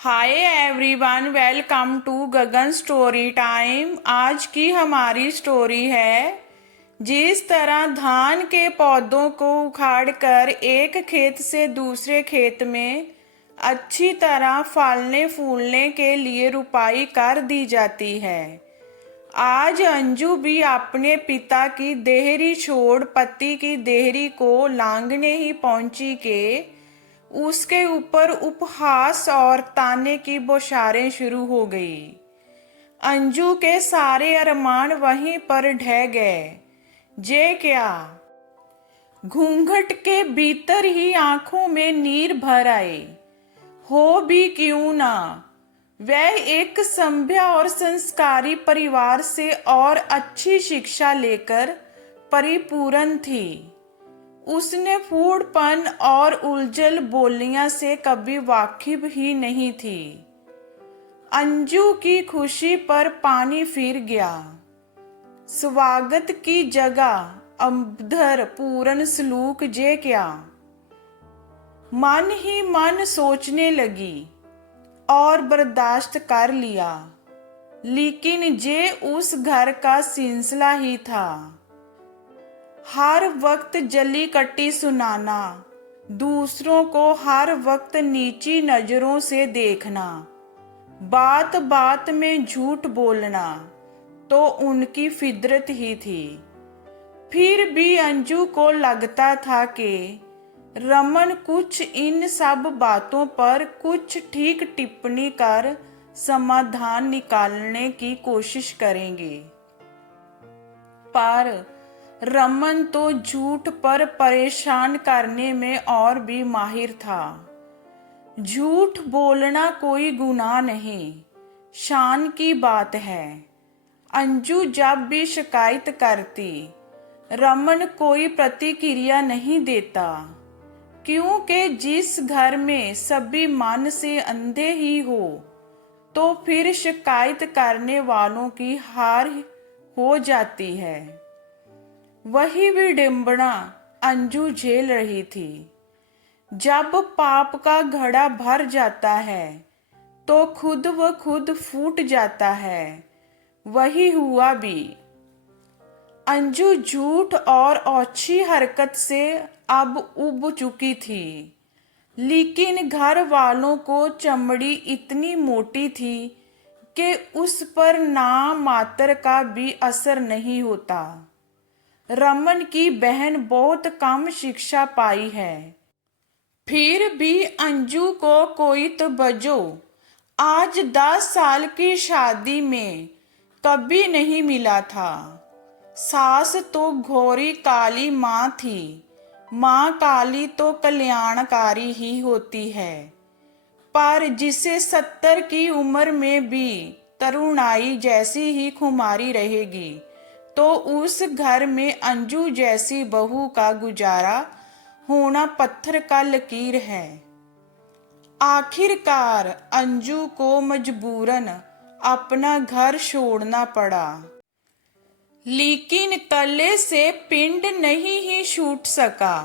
Hi everyone, welcome to Gagan story time. आज की हमारी स्टोरी है जिस तरह धान के पौधों को उखाड़कर एक खेत से दूसरे खेत में अच्छी तरह फलने फूलने के लिए रुपाई कर दी जाती है। आज अंजू भी अपने पिता की देहरी छोड़ पति की देहरी को लांघने ही पहुंची के उसके ऊपर उपहास और ताने की बौछारें शुरू हो गई। अंजू के सारे अरमान वहीं पर ढह गए। जे क्या, घूंघट के भीतर ही आंखों में नीर भर आए। हो भी क्यों ना, वह एक सभ्य और संस्कारी परिवार से और अच्छी शिक्षा लेकर परिपूर्ण थी। उसने फूहड़पन और उलझल बोलियां से कभी वाकिफ ही नहीं थी। अंजू की खुशी पर पानी फिर गया। स्वागत की जगह अबधर पूर्ण सलूक जे क्या, मन ही मन सोचने लगी और बर्दाश्त कर लिया। लेकिन जे उस घर का सिलसिला ही था। हर वक्त जली कट्टी सुनाना, दूसरों को हर वक्त नीची नजरों से देखना, बात बात में झूठ बोलना तो उनकी फितरत ही थी। फिर भी अंजू को लगता था कि रमन कुछ इन सब बातों पर कुछ ठीक टिप्पणी कर समाधान निकालने की कोशिश करेंगे। पर रमन तो झूठ पर परेशान करने में और भी माहिर था। झूठ बोलना कोई गुनाह नहीं, शान की बात है। अंजू जब भी शिकायत करती, रमन कोई प्रतिक्रिया नहीं देता, क्योंकि जिस घर में सभी मन से अंधे ही हो तो फिर शिकायत करने वालों की हार हो जाती है। वही विडंबना अंजू झेल रही थी। जब पाप का घड़ा भर जाता है तो खुद व खुद फूट जाता है। वही हुआ भी। अंजू झूठ और ओछी हरकत से अब उब चुकी थी, लेकिन घर वालों को चमड़ी इतनी मोटी थी कि उस पर नाम मात्र का भी असर नहीं होता। रमन की बहन बहुत कम शिक्षा पाई है, फिर भी अंजू को कोई तवज्जो आज 10 साल की शादी में कभी नहीं मिला था। सास तो घोरी काली माँ थी। माँ काली तो कल्याणकारी ही होती है, पर जिसे 70 की उम्र में भी तरुणाई जैसी ही खुमारी रहेगी तो उस घर में अंजू जैसी बहू का गुजारा होना पत्थर का लकीर है। आखिरकार अंजू को मजबूरन अपना घर छोड़ना पड़ा, लेकिन तले से पिंड नहीं ही छूट सका,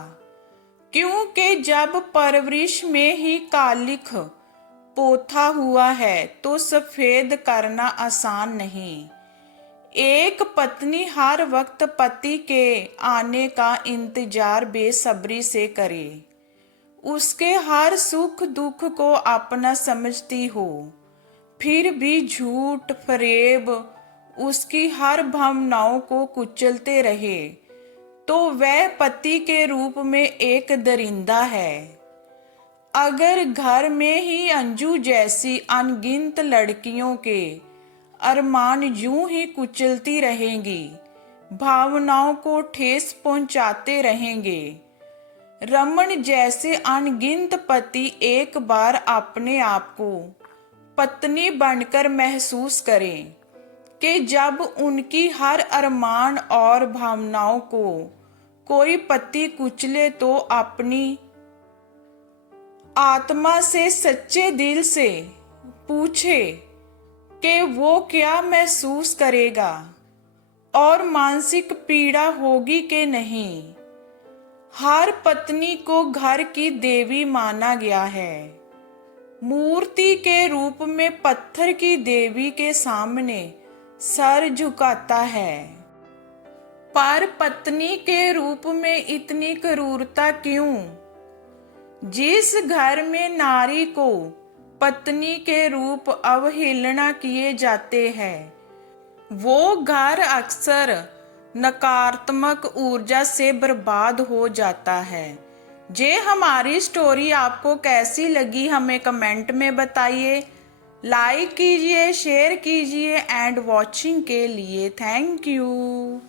क्योंकि जब परवरिश में ही कालिख पोथा हुआ है तो सफेद करना आसान नहीं। एक पत्नी हर वक्त पति के आने का इंतजार बेसब्री से करे, उसके हर सुख दुख को अपना समझती हो, फिर भी झूठ फरेब उसकी हर भावनाओं को कुचलते रहे तो वह पति के रूप में एक दरिंदा है। अगर घर में ही अंजू जैसी अनगिनत लड़कियों के अरमान यूं ही कुचलती रहेंगी, भावनाओं को ठेस पहुंचाते रहेंगे, रमन जैसे अनगिनत पति एक बार अपने आप को पत्नी बनकर महसूस करें कि जब उनकी हर अरमान और भावनाओं को कोई पति कुचले तो अपनी आत्मा से सच्चे दिल से पूछे कि वो क्या महसूस करेगा और मानसिक पीड़ा होगी कि नहीं। हर पत्नी को घर की देवी माना गया है। मूर्ति के रूप में पत्थर की देवी के सामने सर झुकाता है। पर पत्नी के रूप में इतनी क्रूरता क्यों? जिस घर में नारी को पत्नी के रूप अवहेलना किए जाते हैं, वो घर अक्सर नकारात्मक ऊर्जा से बर्बाद हो जाता है। जे हमारी स्टोरी आपको कैसी लगी हमें कमेंट में बताइए। लाइक कीजिए, शेयर कीजिए एंड वॉचिंग के लिए थैंक यू।